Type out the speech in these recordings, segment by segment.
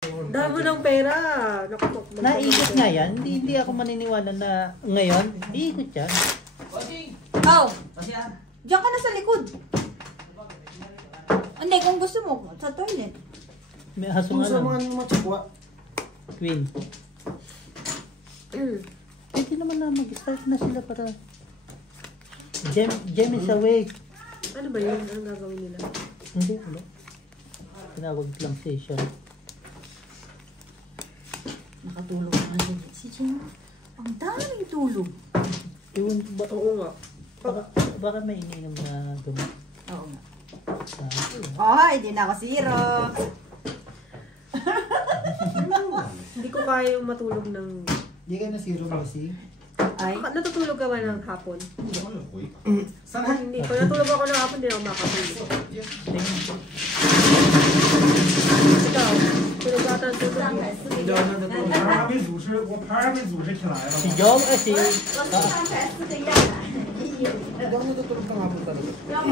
Dami mo ng pera. Naikot nga yan. Hindi ako maniniwala na ngayon, iikot yan. Oh! Diyan ka na sa likod. Hindi, kung gusto mo, sa toilet. May aso Kung nga sa lang. mga nyo matsakwa. Queen. Pwede naman na mag-start na sila para... Gem is awake. Ano ba yun? Anong gagawin nila? Hindi, wala. Tinawag lang station. Nakatulog ka na si Jen. Ang daming tulog. Ewan ba? Oo nga. Baka may ininom na dumi. Oo nga. Ah, Ay, di na ako zero. Hindi ko kaya yung matulog ng... Hindi ka na zero bossy. Ay, Natutulog ka ba ng hapon? Sana? Hindi. Pag natulog ako ng hapon, hindi ako makatulog. Ikaw, tulog ata ang tulog mo. 我还没组织，我牌还没组织起来呢。 si Jom si... Hindi ako natutulog ng hapon talaga. Ako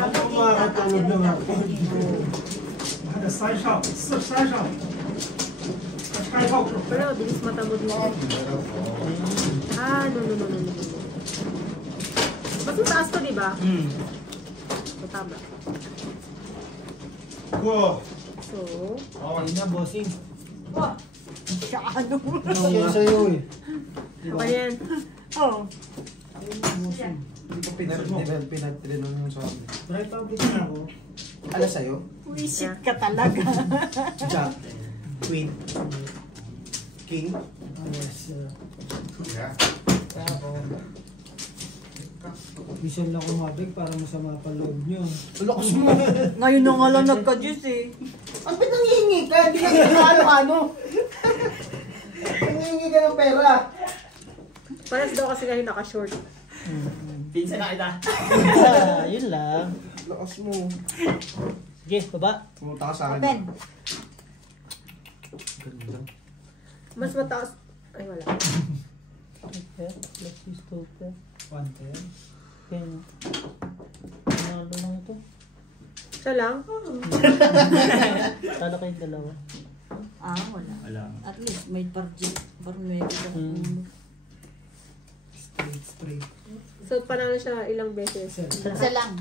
Ako makakatulog ng hapon. 我还得三上四山上，还差一套。 Pero, bilis mata mo dito. No. Mas mataas to, di ba? So, tama.哇， So, Ayun na bossing. Siya ano? Ano yan sa'yo eh. apa yan? Oo. Ayun na bossing. Hindi ko pinagtrinan mo sa amin. Dry public na ako. Ala sa'yo? Wisit ka talaga. Jack. Queen. King. Yes. Vision lang kumabig para masama pa loob nyo. Lakas mo! Ngayon na nga lang nagka-juice eh. Ano ba't nangihingi ka? Hindi ka ano-ano. Nangihingi ka ng pera. Pares daw kasi kayo naka-short. Pinsan na kita. Yun lang. Lakas mo. Sige, baba. Pumunta ka sa akin. Open. Ganda. Mas mataas. Ay, wala. Okay, let's use total. 110. Okay, no. Ano lang ito? Siya lang? Tala kayong dalawa. Wala. Wala. At least may parji. Barmego. Straight. So, panalo siya ilang beses. Isa lang.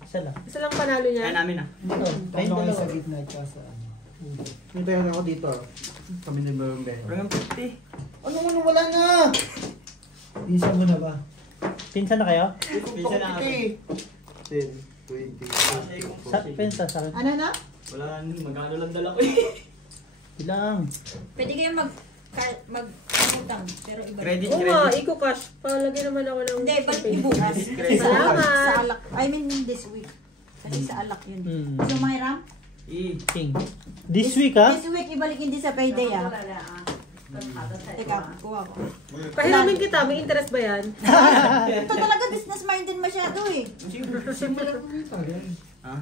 Isa lang. Isa lang panalo niya. Kaya namin ah. Ito, kayong Tayo dalawa. sa gitna at sa ano. Hintayin ako dito. Kami na ba yung Parang 50. Ano wala na? Isa mo na ba? Pinsan na kayo? Pinsan na kami. 10, 20, Sa, pinsa sa akin. Ano na? Wala, magkano lang dala ko eh. Ilang? Pwede kayo mag-utang. Pero iba. Credit, Oo nga, credit. Eco-cash. Palagay naman ako ng... Hindi, balik ibukas. Credit. Salamat. Sa alak. I mean this week. Kasi sa alak yun. So, Myra? King. This week, ha? This week, ibalik hindi sa payday ah. Teka, kuha ko. Pahiramin kita, may interest ba yan? Ito talaga business-minded masyado eh. Simple lang kumita yan. Ha?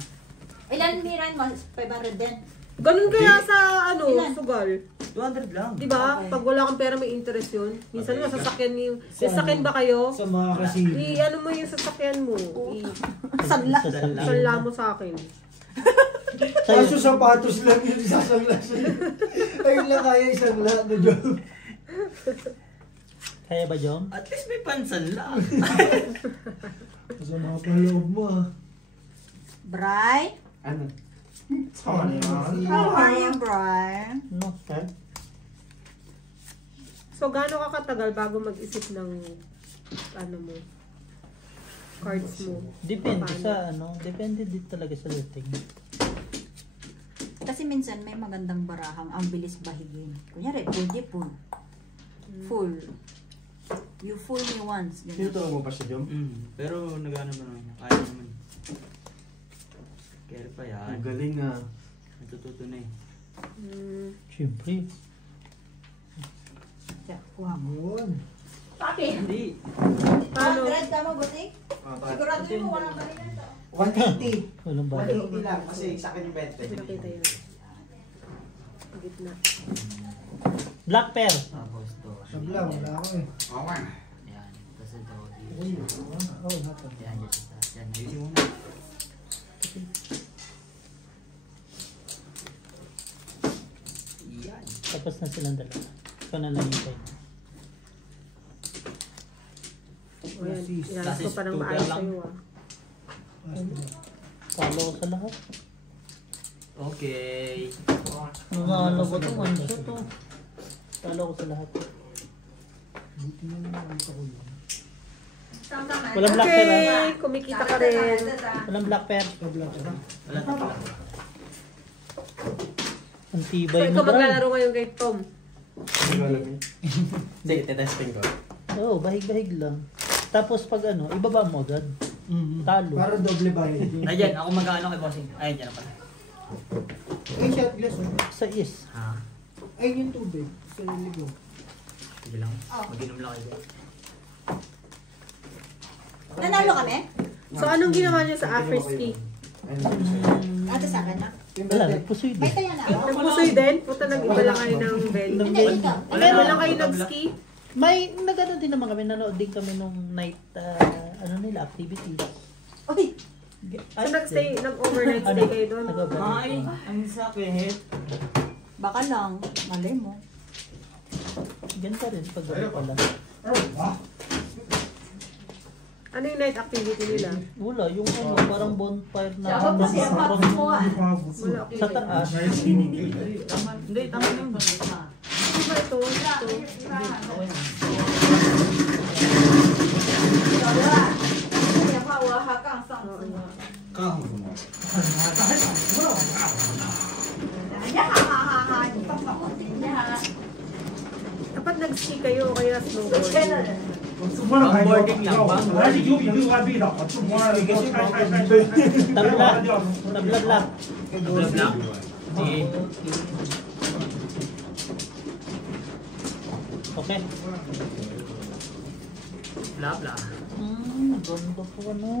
Ilan miran mo? 500 din. Ganun kaya sa ano, Ilan? sugal. 200 lang. Di ba? Okay. Pag wala kang pera, may interest yun. Minsan nga, sasakyan yung... Sa Sasakyan ano? ba kayo? Sa mga kasino. I-ano mo yung sasakyan mo. Sanla. Isala mo sa akin. Kaso sapatos lang yung sasangla sa'yo. Ayun lang kaya isang lahat na job. Kaya ba, Jom? At least may pansan lang. Sa mga paloob mo ah. Bri? Ano?操你妈！ How are you, Bri? No. So, gaano ka katagal bago mag-isip ng ano mo? Cards mo? Depende Paano? sa ano. Depende din talaga sa rating. Kasi minsan may magandang barahang ang bilis bahigin. Kunyari, pwede full. Full. You fool me once. ganun. Tinutuwa mo pa siya, Jom? Pero nagano ba naman? Kaya naman. Kaya pa yan. Ang galing ah. Natututo na eh. Siyempre. Tiyan, kuha mo. Yun. Hindi. Paano? 100 tama, buti? Sigurado mo, walang balikan to. 180. Walang ba? 180 lang kasi sa akin yung 20. Hindi nakita yun. Ang gitna. Black pair. Tapos to. Sabla, wala ako eh. Yan. Tapos ito. Uy, oh, natin. Yan. Yan. Ayusin mo na. Tapos na silang dalawa. Ikaw na lang yung tayo. O yan, inalas ko pa ng maayos sa'yo ah. Follow ko sa lahat. Okay. Nanalo ko ito. Ano siya to? Follow ko sa lahat. Walang black pair ah. Okay, kumikita ka rin. Walang black pair. Wala na pala. Ang So, tibay mo ikaw bro. maglalaro ngayon kay Tom. Hindi, testing ko. Oo, bahig-bahig lang. Tapos pag ano, ibaba mo agad. Talo. Para doble bayad. Ayan, ako mag-ano kay bossing. Ayan, dyan na pala. Ay, shot glass. Sa is. Ha? Ay, yung tubig. Sa ligo. Sige lang. Mag-inom lang kayo. Nanalo kami? So, anong ginawa niyo sa afterski? Ate sa akin na. Wala, nagpusoy May din. kaya na ako. Nagpusoy din? Puta, nag-iba lang kayo ng bell. Hindi, ikaw. Meron lang kayo nag-ski? May nagano din naman kami, nanood din kami nung night, ano nila, activities. Uy, So, nag-overnight stay kayo doon? Ay, ang sakit. baka lang. Malay mo. Ganito rin pag gabi pala. Ano yung night activity nila? Wala, yung ano, parang bonfire na Dapat kasi ang parang Wala. sa taas. Hindi, tama na yun. Ano ba ito? Ito. Dapat nag-ski kayo o kaya snowboard. 中国的牌 Boarding lang ba? 本来是有比六万倍的，中国人给拆。 Tabla. Tabla black. Tabla black. Sige. Okay. Bla bla. Ganda po ano.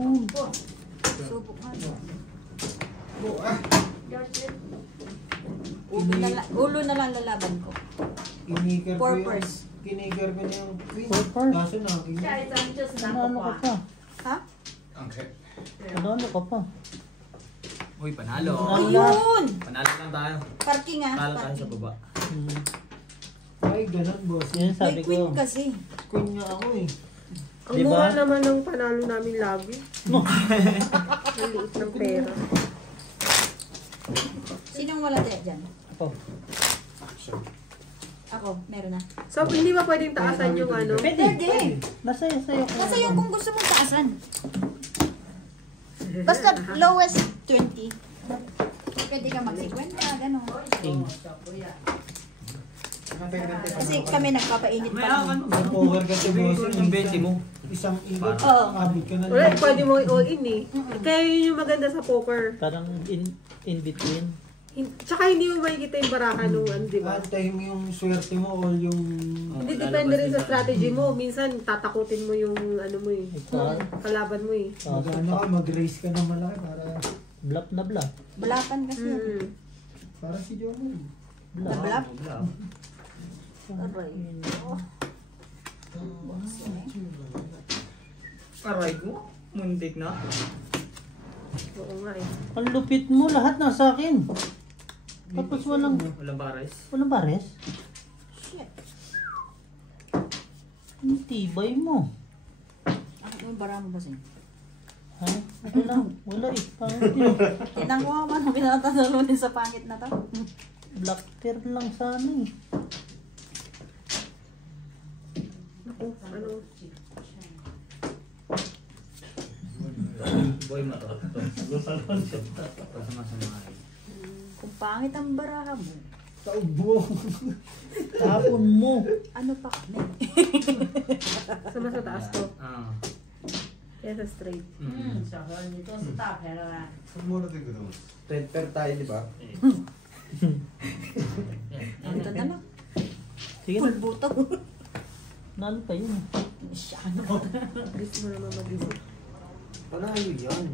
Subok nga. Ini- Ulo na lang lalaban ko. Kinigar ko yung... Purpose. Kinigar ko na yung queen. Purpose. Kaso na, Ano ka pa? Ha? Ano ka pa? Uy, panalo. Ayun! Panalo lang tayo. Parking ah. Panalo tayo sa Parking. baba. Ay, ganun boss. Yan May sabi queen ko. kasi. Queen nga ako eh. Ang Diba? mura naman ng panalo namin lagi. Maliit ng pera. Sinong wala tayo dyan? Ako. Ako, meron na. So, hindi ba pwedeng taasan yung ano? Pwede. Pwede. Nasa sayo ko. Nasa yung kung gusto mong taasan. Basta lowest 20. Pwede ka mag-50, gano'n. Kasi kami nagpapainit pa naman. Nag-over kasi boss. Yung 20 mo. Isang ingot. Oo. Abot ka na Wala, pwede mo all-in eh. Kaya yun yung maganda sa poker. Parang in between. Tsaka hindi mo makikita yung barahan nung ano, di ba? Antayin mo yung swerte mo o yung... Hindi, depende rin sa strategy mo. Minsan, tatakutin mo yung ano mo eh. Ikaw. Kalaban mo eh. Mag-ano ka, mag-raise ka ng malaki para... Blap na blap. Balapan kasi yan. Mm. Para si Jomo. Na blap. Bla. Aray. Oh. Aray ko. Muntik na. Oo nga eh. Ang lupit mo, lahat nasa akin. Tapos walang Walang bares. bares. Shit. Ang tibay mo. Ang bara mo ba siya? Ha? Wala eh. Pangit yun. Tinang ko nga man, pinatatalunin sa pangit na to. Black pair lang sana eh. Naku, ano? Boy mo to. Pasama-sama kayo. Kung pangit ang baraha mo, Taubo. Tapon mo. ano pa kami? Sama sa taas ko. Ah. Kaya sa straight. Mm. Red pair tayo, di ba? Ito na lang. Sige Full na. buto. Nalo pa yun. Siya, ano? Gusto mo naman mag-isip. Panalo yan.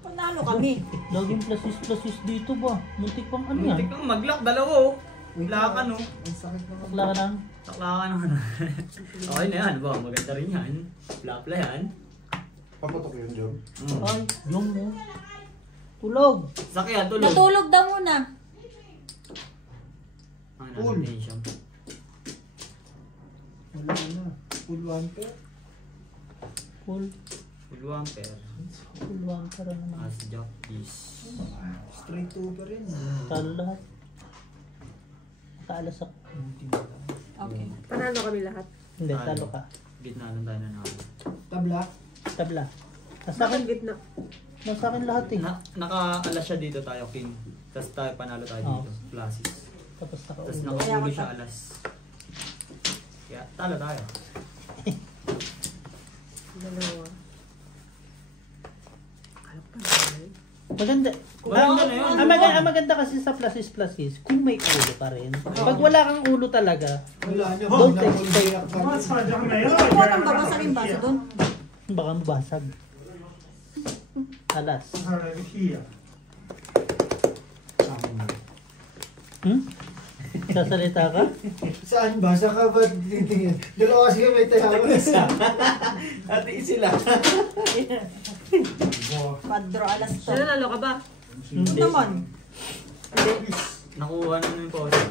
Panalo kami. Laging plasis dito ba? Muntik pang ano yan? Muntik kang mag-lock. Dalawa oh. Lakan oh. Ang sakit na Bakla ka lang. Taklakan naman. Okay na yan. Ba, maganda rin yan. Plapla yan. Paputok yun, Job. Ay, yung mo. Tulog. Sakyan, tulog. Natulog daw muna. Ano? Navigation. Wala na. Full 1 pair. Full. Full 1 pair. Full 1 para naman. As job is. Straight 2 pa rin. Talo lahat. Talo sa... Okay. Panalo kami lahat. Hindi, talo ka. Gitna lang tayo na namin. Tabla. Tabla. Nasa Sa akin, gitna. nasa akin lahat eh. Naka-alas siya dito tayo, king. Tapos tayo panalo tayo dito. Plasis. Tapos Tapos nakaulo. nakaulo siya alas. Kaya talo tayo. Dalawa. Kalap pa naman. Maganda. Maganda na yun. Ang maganda kasi sa pluses kung may ulo pa rin. Pag wala kang ulo talaga, Wala niya. Don't Wala expect. full pair pa. What's my job now? Hindi ko alam babasag yung baso doon. baka mabasag. Alas. Here. Sa akin na. Sasalita ka? Saan ba? Sa ka ba titingin? Dalawa kasi may tayawas. Ate sila. Padro alas to. Nanalo ka ba? Ito naman. Nakuha na yung potion.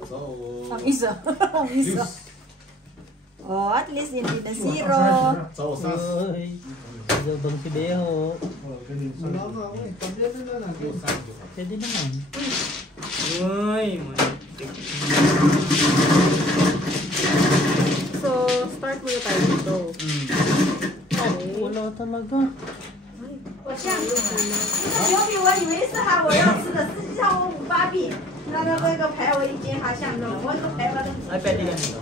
So, Ang isa. Ang isa. Oh, at least hindi na zero. Uy. Ikaw bang si Beho? Wala ka ako eh. Tabla na lang natin. Pwede naman. uy, muntik. So, start muna tayo dito. Okay. Wala talaga. 我这样子，牛皮我以为是哈我要吃的，实际上我58币，那个牌我已经好像弄，我这个牌我都 Ay, pwede ganito.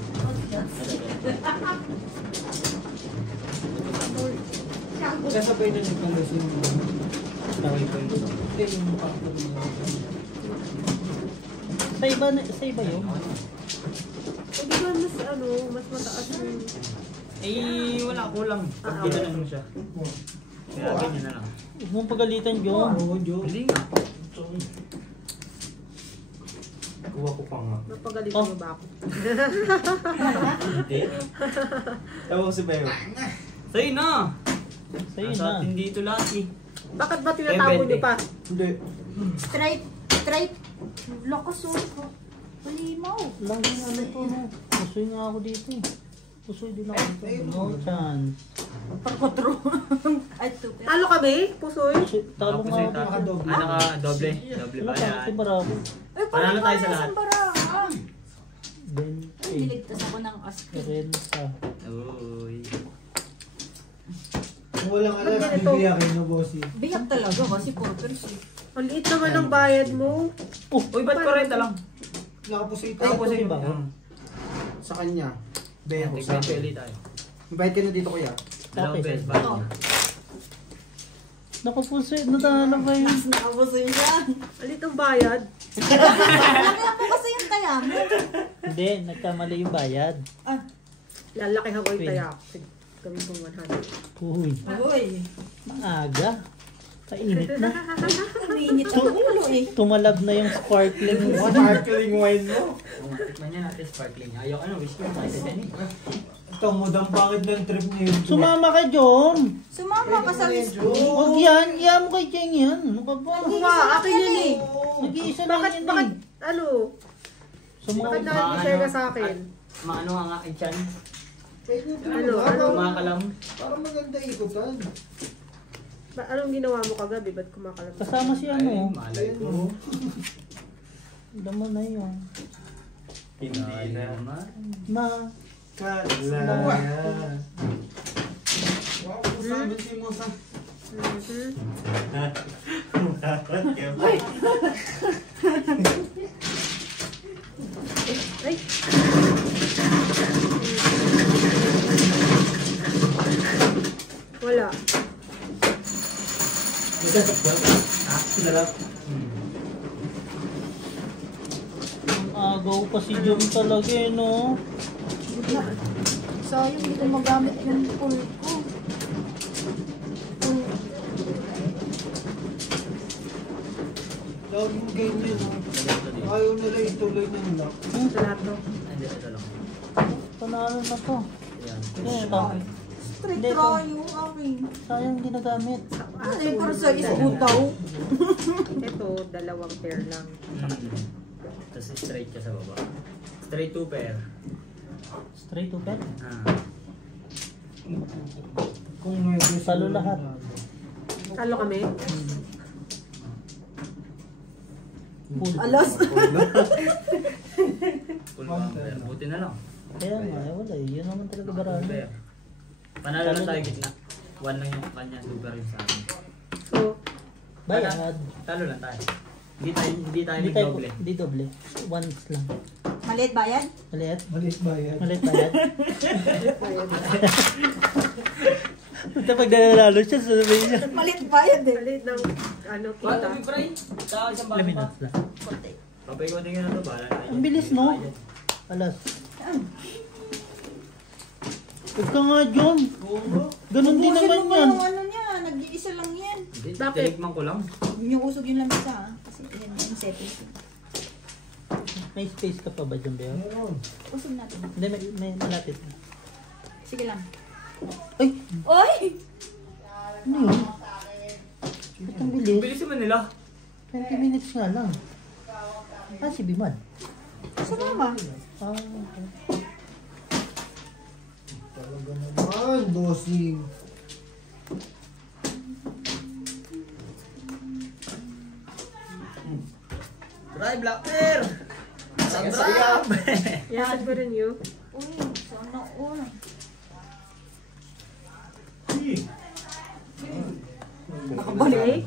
像不 Kasabay na yung kalusin mo. Okay. Hindi yung mukha ko niya. Sa iba yun. Hindi ba mas mas mataas yung... Eh, wala, kulang. Pag dito na naman siya. Kaya ganyan na lang. Huwag mong pagalitan, Jom. Oo, Joe. Hindi nga. Kuha ko pa nga. Napagalitan mo ba ako? Hindi. Ewan ko si Bayo. Sa'yo na! Sa'yo Nasa na. atin dito lahat eh. Bakit ba tinatapo niyo pa? Hindi. Straight. Straight. Lakas ko. Palimaw. Laging ano to, no? Pusoy nga ako dito eh. Pusoy din ako dito. No chance. Pagkotro. Ay, super. Talo kami? Pusoy? Pusoy, talo nga ako dito. Nakadoble. Naka-doble. Doble Wala pa pa yan. kasi barako. Ay, Panalo tayo sa lahat. barahan. Then, Ay, niligtas ako ng askin. Rensa. Uy. Kung walang alas, Ba't ganito? bibiyakin mo, bossy. Biyak talaga kasi 4%. Ang liit naman ng bayad mo. Uy, ba't 40 lang? Nakapusita. Ay, Tapos pusoy yung ba ako? Sa kanya. Bayo ko sa Tignan akin. tayo. Invite ka na dito, kuya. Dalawang Okay. beses ba? Oo. Naku, pusoy. Natalo ba yun? Mas nakabuso yun yan. Ang liit ng bayad. Laki po kasi yung taya mo. Hindi, nagkamali yung bayad. Ah, Lalakihan ko yung Wait. taya. Gawin kong 100. Uy, uy. maaga. Kainit na. Umiinit ang ulo eh. Tumalab na yung sparkling. Sparkling wine mo. Tikman niya natin sparkling. Ayaw ka na, whiskey na kasi dyan eh. Ito, mudang pangit ng trip niyo. Sumama ka, Jom. Sumama ka sa Huwag yan. Iyan mo kay Cheng yan. Ano ka ba? Wow, akin yan eh. Nag-iisa lang Bakit, yan bakit, eh. ano? Sumama Bakit nakikishare ka sa akin? Maano nga nga itchan? Ano, ano? Kumakalam. Para maganda ikutan. Anong ginawa mo kagabi? Ba't kumakalam? Kasama si Ay, ano. malay ko. Damo na yun. Hindi na. Ma. Kalaya. Wow, sabi si Musa. Mhm. Ay! Wala. Ang agaw pa si Jom talaga eh, no? Sayang hindi ko magamit yung pool ko. Love mo game yun. Ayaw nila ituloy ng lock. Sa lahat to. Hindi, ito lang. Panalo na to. Yan. Yan, ito. Straight Hindi, draw yung akin. Sayang ginagamit. Ano yung para sa isang utaw? Ito, dalawang pair lang. Tapos straight ka sa baba. Straight 2 pair. Straight to bed. Kung may Talo lahat. Talo kami. Full. Alos. Full pair. Buti na lang. Kaya nga, wala eh. Yun naman talaga barahan. 2 pair. Panalo lang tayo gitna. 1 lang yung kanya, 2 pair yung sa akin. So, Bayad. Talo lang tayo. Hindi tayo Hindi tayo, nag-doble. hindi doble. Once lang. Maliit bayad? Maliit? Malis ba yan? Maliit bayad? Ito pag nanalo siya, sasabihin niya. Maliit bayad eh. maliit ng ano What, kita. Umi Fry? Sa isang bago pa. Laminats lang. Papay-kodin ka na to, bahala na. Ang bilis, no? Alas. Huwag ka nga, John. Ganun din Ubusin naman mo ba yan. yung ano niya? Nag-iisa lang yan. Hindi, Bakit? tinikman ko lang. Yung usog yung lamisa ah. Kasi yan yung settings. May space ka pa ba dyan, Bea? Meron. Usog natin. Hindi, may malapit. Sige lang. Ay! Oy! Ano yun? Ba't ang bilis? Bilisin mo nila. 20 minutes nga lang. Ah, si Biman. Sumama. Ah, okay. Talaga naman, bossing. Try Black Bear! Sarap! Yes, I'm good on you. Uy, sana all. Okay.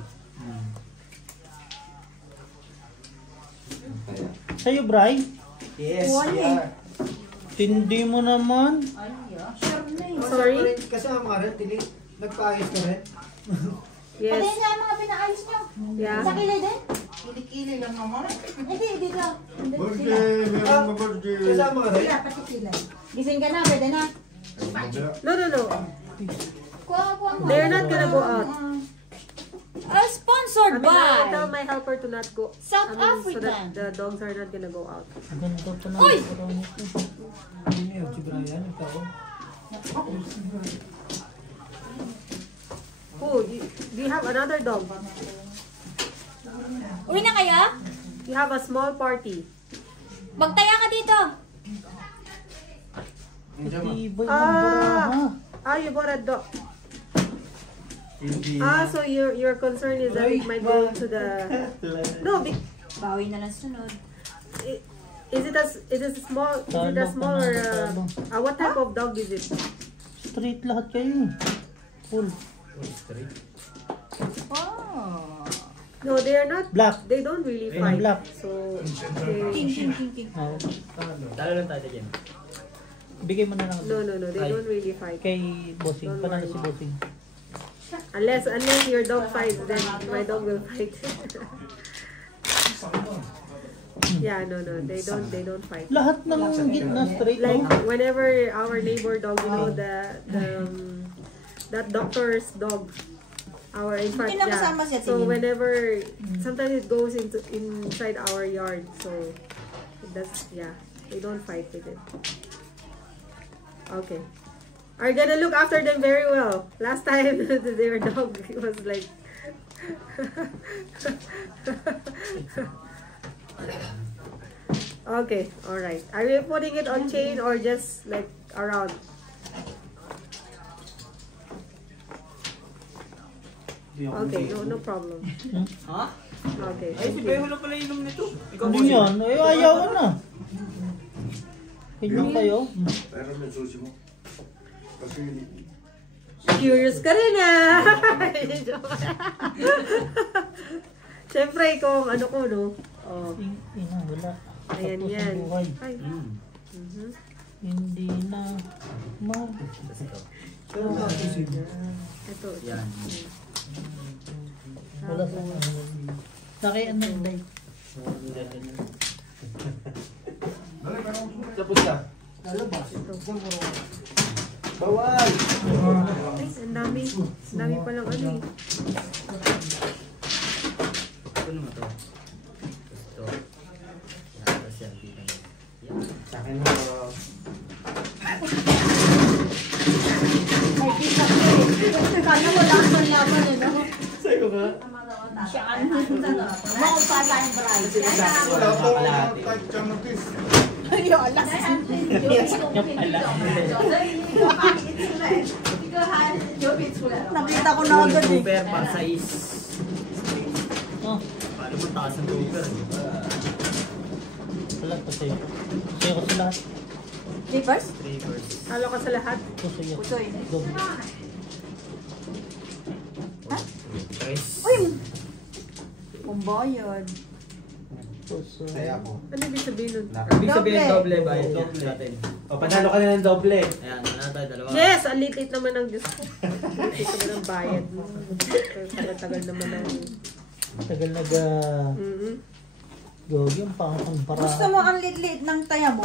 Sa'yo, Bri? Yes, One yeah. Tindi mo naman. Ay, sure na eh. Sorry? Kasi ang mga rin, nagpaayos ka rin. Pati Yes. nga mga pinaayos nyo. Yeah. Sa kilid eh? Kilikili lang naman. Hindi, dito. Sila. Kasama ka rin. Sila, pati kilid. Gising ka na, pwede na. No, no, no. Kuha mo. They're not gonna go out. Sponsored I'll tell by my helper to not go. South So African. that the dogs are not gonna go out. Ganito pa na. Uy! Hindi yun, si Brian, nagtao. Oh, do you have another dog? Uwi na kayo? You have a small party. Magtaya ka dito. Tibay ng baraha. You bought a dog. So your concern is that it might go to the no. Bawi na lang sunod. Is it a small? Is it a small or what type of dog is it? Straight lahat kayo. Full. Oh. No, they are not. Black. They don't really Ayun, fight. black. So King, they, king, king, king. Oh. Talo lang tayo dyan. Bigay mo na lang. no, they Ay. don't really fight. Kay Bossing. Don't Panalo worry. si Bossing. Unless your dog fights, then my dog will fight. Yeah, no, they don't fight. Lahat ng gitna straight. Like no? whenever our neighbor dog, you know that doctor's dog, our in fact, Hindi na kasama siya, so tingin. whenever sometimes it goes inside our yard, so that's they don't fight with it. Okay, are gonna look after them very well. Last time their dog was like. Okay, alright. Are you putting it on chain or just like around? Okay, no problem. Ha? Okay. Ay, si Beo lang pala inom nito. Ikaw Ano boss. yan? Ay, ayaw ko na. Ganyan kayo? Pero may susi mo. Kasi Curious ka rin ah! Siyempre, ikaw ang ano ko, no? Oh, Ina, wala. ayan Tapos yan. ang buhay. Ay. Mm. Mhm. Hindi na Tapos ito. Ito. Yan. wala sa Naki ano day. Tapos na. Bawal! Ay, ang dami. Ang dami palang ano eh. Ito naman to. Tapos ito. Tapos yan. Dito. Yan. Sa akin mo. Kaya mo lang ang laban eh, no? Sa'yo ka? 拿上来，真的，然后发三不来，现在Wala po type siyang notice. 男孩最有比公平这种，所以一个把一出来，一个还有比出来了。 Nakita ko na agad eh. Super pa size. Oh, Paano mo taas ang super? wala pa sa'yo. Sa'yo ko sa lahat. Slippers? Trippers. Halo ka sa lahat. Ito sa'yo. Pusoy. Double. Guys. Uy! Pambayad. Puso. Kaya ako. Ano ibig sabihin nun? Ibig sabihin Doble. doble ba yun? Doble. Natin. O, panalo ka na ng doble. Ayan, wala tayo dalawa. Yes! Ang liit naman ng Diyos ko. Liit naman ng bayad mo. Tagal naman ng... Tagal Gogi, ang pangakang para. Gusto mo ang lit-lit ng taya mo,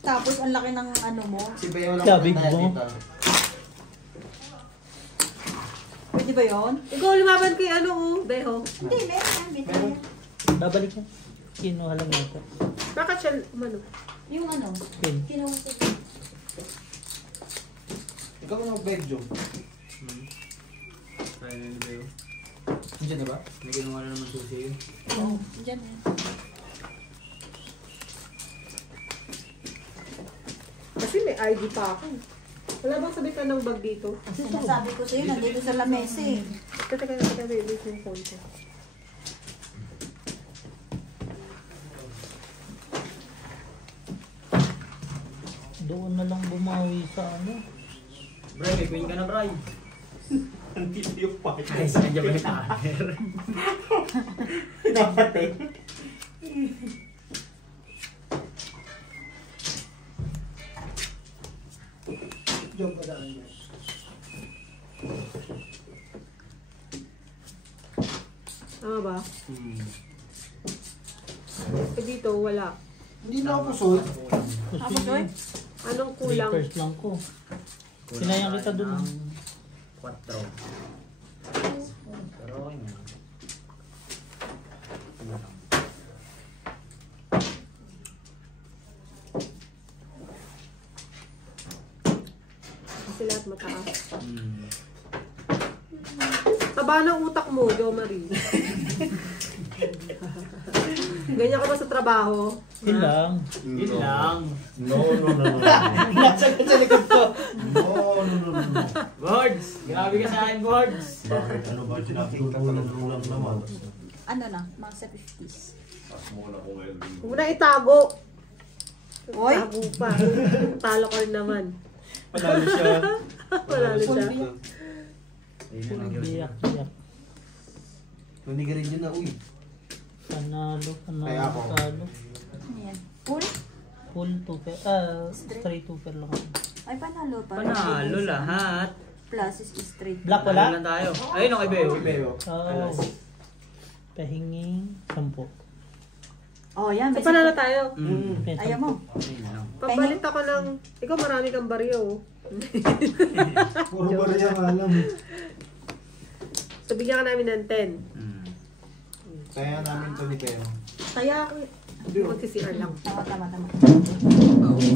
tapos ang laki ng ano mo? Si Bea wala Sabig tayo mo. dito. Pwede ba yun? Ikaw lumaban kay ano, Beho. Hindi, meron yan. Meron. Babalik yan. Kinuha lang natin. Bakit siya, umano? Yung ano? Pin. Kinusap. Ikaw ang mag-beg, Joe. Tayo na nila yun. Nandiyan na ba? May ginawa na naman susi yun. Oo, dyan eh. Kasi may ID pa ako. Wala bang sabitan ng bag dito? Sinasabi ko sa'yo, nandito sa lamesa eh. Teka, wait yung phone ko. Doon na lang bumawi sa ano. Bray, may queen ka na, Bray. Nandito yung pakit. Guys, nandiyan ba yung partner? Napatay. Joe, padaan niya. Tama ba? Eh dito, wala. Hindi na ako pusod. Ako, Joy? Anong kulang? First lang ko. Sinayang kita dun. 4. Pero okay na. Ano lang. Kasi lahat mataas. Taba ng utak mo, Jo Marie. Ganyan ka ba sa trabaho? Yun lang. Yun lang. No. Nasa ka sa likod ko. No. Boards! Grabe ka sa akin, Boards! Bakit? Ano ba? Sinatulong naman. Ano na? Mga sa 50s. Pas muna ko ngayon. Huwag mo na itago. Oy! Tago pa. Talo ka rin naman. Panalo siya. Panalo siya. Ayun na lang Iyak, yun. iyak. Manigarin niyo na, uy. Panalo, Kaya ako. panalo. Ano yan? Full? Full two-pair. Straight two-pair lang. Ay, panalo pa. Panalo lahat. Plus is straight. Black Panalo wala? lang tayo. Ayun ang iba Beo. Oo. Pahinging 10. Oh, yan. So, May panalo tayo. Ayaw mo. Ayun lang. Papalit ako ng... Ikaw marami kang baryo. Puro ba rin yung alam? So, bigyan ka namin ng 10. Kaya namin to ni Beo. Kaya, mag-CCR lang. Tama.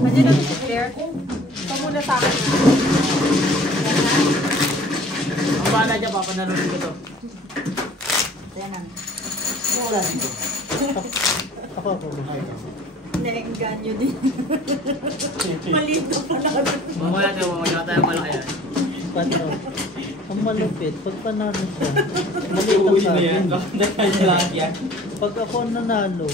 Pwede na CCR. Ikaw muna sa akin. Ang bala dyan, papanalunin ko to. Ayan na. Wala dito. Ako. Naenggan nyo din. Malito pa lang. Mamaya tayo malaki yan. Paano? Ang malupit, pag panalo siya, maliit ang sabi. Pag ako nanalo,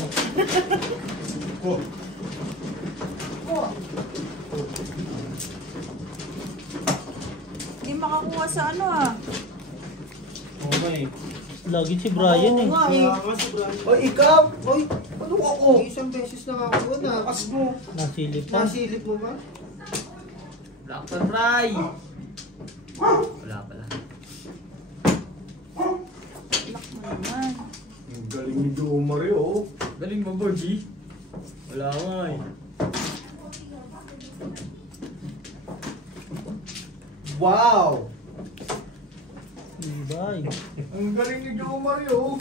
Hindi makakuha sa ano ah. Okay. lagi si Brian eh. Oo nga eh. Oy, ikaw! Oy, ano ako? Isang beses na ako na. As mo. Nasilip pa. Nasilip mo ba? Black to fry! Wala pala. Lock mo naman. Ang galing ni Joe Mario. Galing mo, Borgie. Wala nga eh. Wow! Bye. Ang galing ni Joe Mario.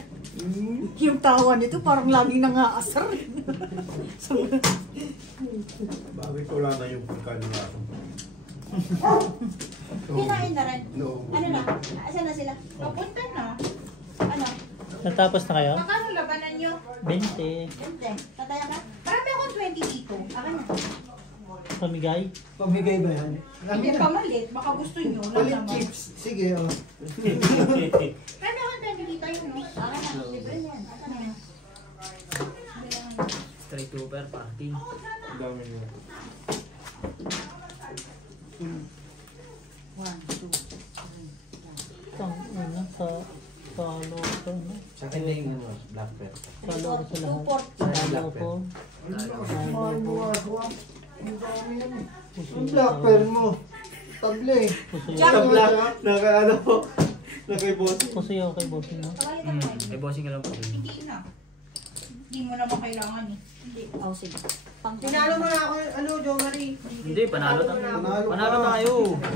Yung tawa nito parang laging nangaasar. Bakit wala na yung pagkanila? Kinain na rin. No. Ano na? Asan na sila? Papunta na. Ano? Natapos na kayo? Magkano labanan nyo? 20. Hindi. Tataya ka? Marami akong 20 dito. Akin na. Pamigay. Pamigay ba yan? Hindi pamalit. Baka gusto nyo. Ulit chips. Sige, oh. Marami akong 20 dito yun, no? Akin na. Libre yan. Akin na. Straight over party. Ang dami niya. 1, 2, 3. Tang ina sa talo ko no. Sa akin na yung ano, black pepper. Talo ko sa lahat. 240. Talo ko. Mahal mo ako. Ang dami yan eh. Puso Yung yung black pepper mo. Table eh. Puso Jack. yung Naka-ano po. Naka-boss. puso yung kay bossing no. Pagalitan mo. Ay, bossing ka lang po. Hindi na. Hindi mo naman kailangan eh. Hindi. Oh, sige. Tinalo mo na ako, ano, Jo Marie. Hindi, panalo tayo. Panalo tayo.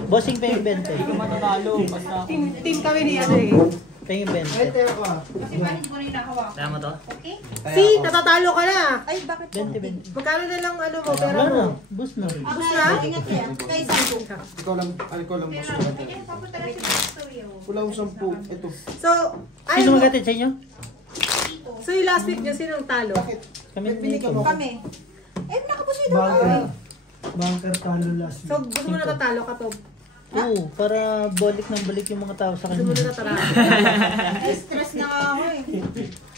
Bossing pa yung 20. Hindi ka matatalo. Basta ako. Team kami ni ano eh. Pa yung Ay, 20. teka. Kasi paano ko na yung nakawak. Kaya mo to? Okay? See, natatalo ka na. Ay, bakit? 20. Magkano na lang ano mo, pera Wala mo? na. Bus na. Bus na? Ingat kaya. Kaya isang Ikaw lang mas Pero, maganda. kaya papunta na si Victoria. Wala akong 10. Ito. So, ay, Sino magatid sa inyo? so yung last week nyo, sinong talo? Kami Binigyan dito. mo. Kami. Eh, nakapusido ka. Bunker. Bunker talo last So, gusto mo natatalo ka to? Oo, para balik ng balik yung mga tao sa Gusto mo kanya. na natatalo? Ay, stress na nga ako eh.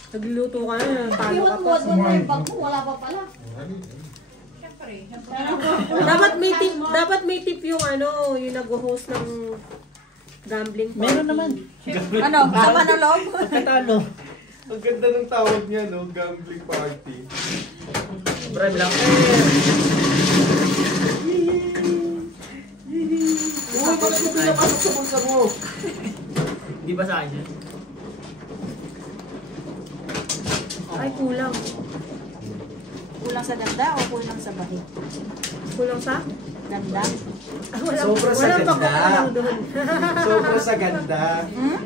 Nagluluto ka na, talo ka pa. mo yung bag mo, wala pa pala. Siyempre. Dapat may tip yung ano, yung nag-host ng gambling party. Meron naman. Ano? Sa manolog? Pagkatalo. Ang ganda ng tawag niya, no? Gambling party. Bribe lang. Uy, bakit mo pinapasok sa bulsa mo? Hindi ba sa akin yun? Ay, kulang. Kulang sa ganda o kulang sa bahig? Kulang sa? Ganda? Sobra sa walang ganda. pagkukulang doon. Sobra sa ganda. Hmm?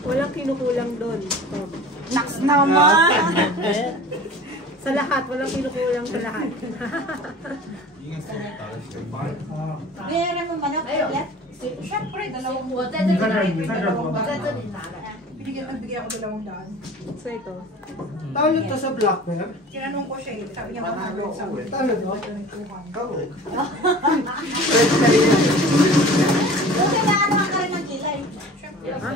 Walang kinukulang doon. Oh. Naks naman! Eh, Sa lahat, walang kinukulang sa lahat. Meron mo manok, ulit? Siyempre, dalawang nagbigay ako 200. So ito. Talo to sa black pepper. Tinanong ko siya eh. Sabi niya, mahalo. Sabi niya, Talo to. "200." Ikaw. Okay na, ano ka rin ng kilay? Siyempre. Ha?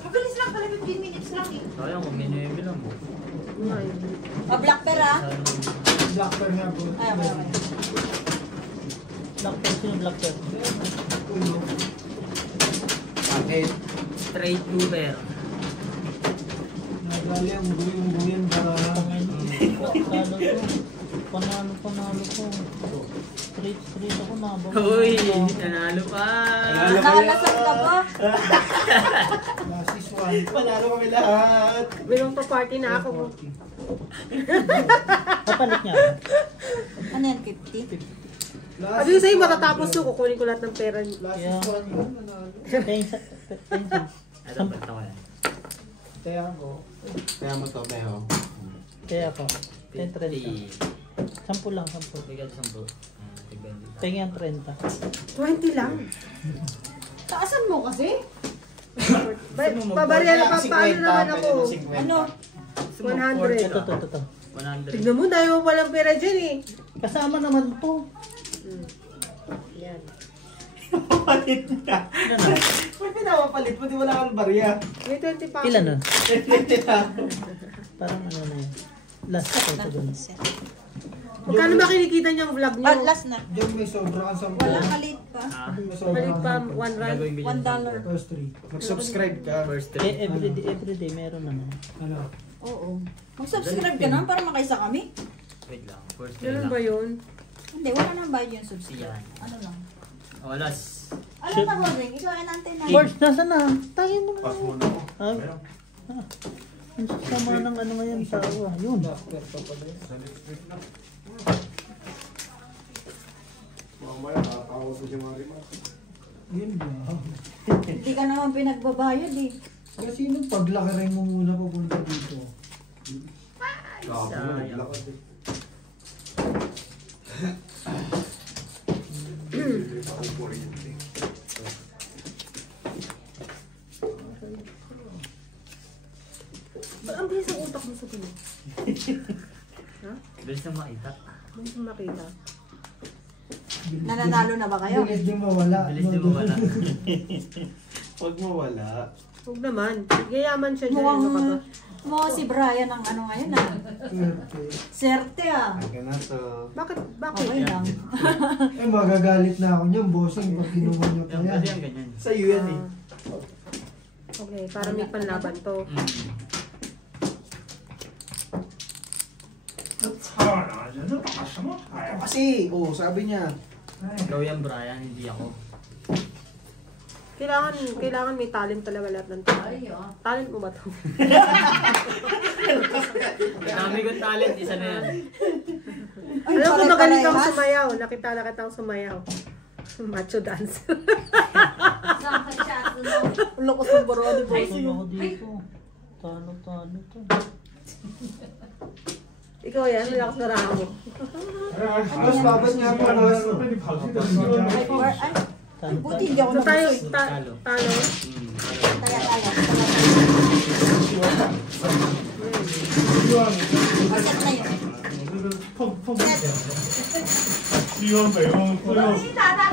Mabilis lang pala, 15 minutes lang eh. Sayang kung minuwi lang mo. Ngayon. Black pear ah. Black pepper nga po. Ay, okay. black pen. Sino black pen? Bakit? Straight over. Nagali ang buyan para... Talo ko. Panalo ko. Straight ako na. Uy, nanalo pa. Nakalasap ka ba? Last is one. Panalo kami lahat. Bilong pa party na ako. Kapalit niya. Ano yan, 50? Last Sabi ko sa'yo, matatapos to, kukunin ko lahat ng pera niyo. Last is one yun. Nanalo. Pensa. Ito, basta ko yan. Kaya ako. Kaya mo to, Beho. Kaya ako. 10-30. 10 lang, 10. Bigyan sa 10. Tingin 30. 20 lang. Taasan mo kasi? Pabarya na pa, paano naman ako? Ano? 100. Ito. 100. Tignan mo, dahil mo palang pera dyan eh. Kasama naman to. Yan. Palit niya. Ilan na? Ba't pinapapalit mo? Di wala kang barya. May 20 pa. Ilan na? Parang ano na yun. Last ako ito dun. Magkano ba kinikita niyang vlog niyo? Last na. Diyan may sobra kang 10. Wala kalit pa. Ah, May sobra Palit kang pa, 10. 1 rand. gagawin ko dyan $1. First 3. Mag-subscribe ka. First Eh, 3. everyday meron naman. Ano? Oo. Mag-subscribe ka na para makaisa kami. Wait lang. First 3 Ganun lang. ba yun? Hindi, wala nang bayad yung subscribe. Yan. Ano lang. Oh, last. Ano na mo rin? Ikaw ay nante na. George, nasa na? Tayo mo na. Pas muna ako. Ah, ang sama ng ano ngayon sa yun. Black pepper pa pala yun. Sa next week na. Mamaya, nakakawag ko si Marimar. Yun ba? Hindi ka naman pinagbabayad eh. Kasi nung paglaki rin mo muna pupunta dito. Sabi mo, naglakad eh. Ako po rin yun eh. Bilis na makita. Hindi ko makita. Nananalo na ba kayo? Bilis din mawala. Bilis din mawala. Huwag mawala. Huwag naman. Yayaman siya dyan. Ano ka ba? Mukhang si Brian ang ano ngayon ah. Serte ah. Aga na to. Bakit? Okay lang. Eh, magagalit na ako niyan, bossing, pag kinuha niyo pa Yung yan. kasi yung ganyan. Sa'yo yan eh. Okay, para may panlaban to. Mm. 操啊！人这打什么牌啊？ Kasi, sabi niya. 哎， Ikaw yan, Brian, hindi ako. Kailangan may talent talaga lahat ng tao. Talent mo ba to? Dami kong talent, isa na yan. Alam ko magaling kang sumayaw. Nakita kang sumayaw. Macho dance. 让他下次弄。 Ang lakas ng barado ko. Gusto ako dito. Talo to. Ikaw yan, malakas na raha mo. Mas babad niya pa, boss. 被你跑去的时候， Ay, buti hindi ako So tayo, nabusog. talo. Kaya tayo. 希望你 Masat na yun. 我这个碰不起来，西方北方都要。你打他。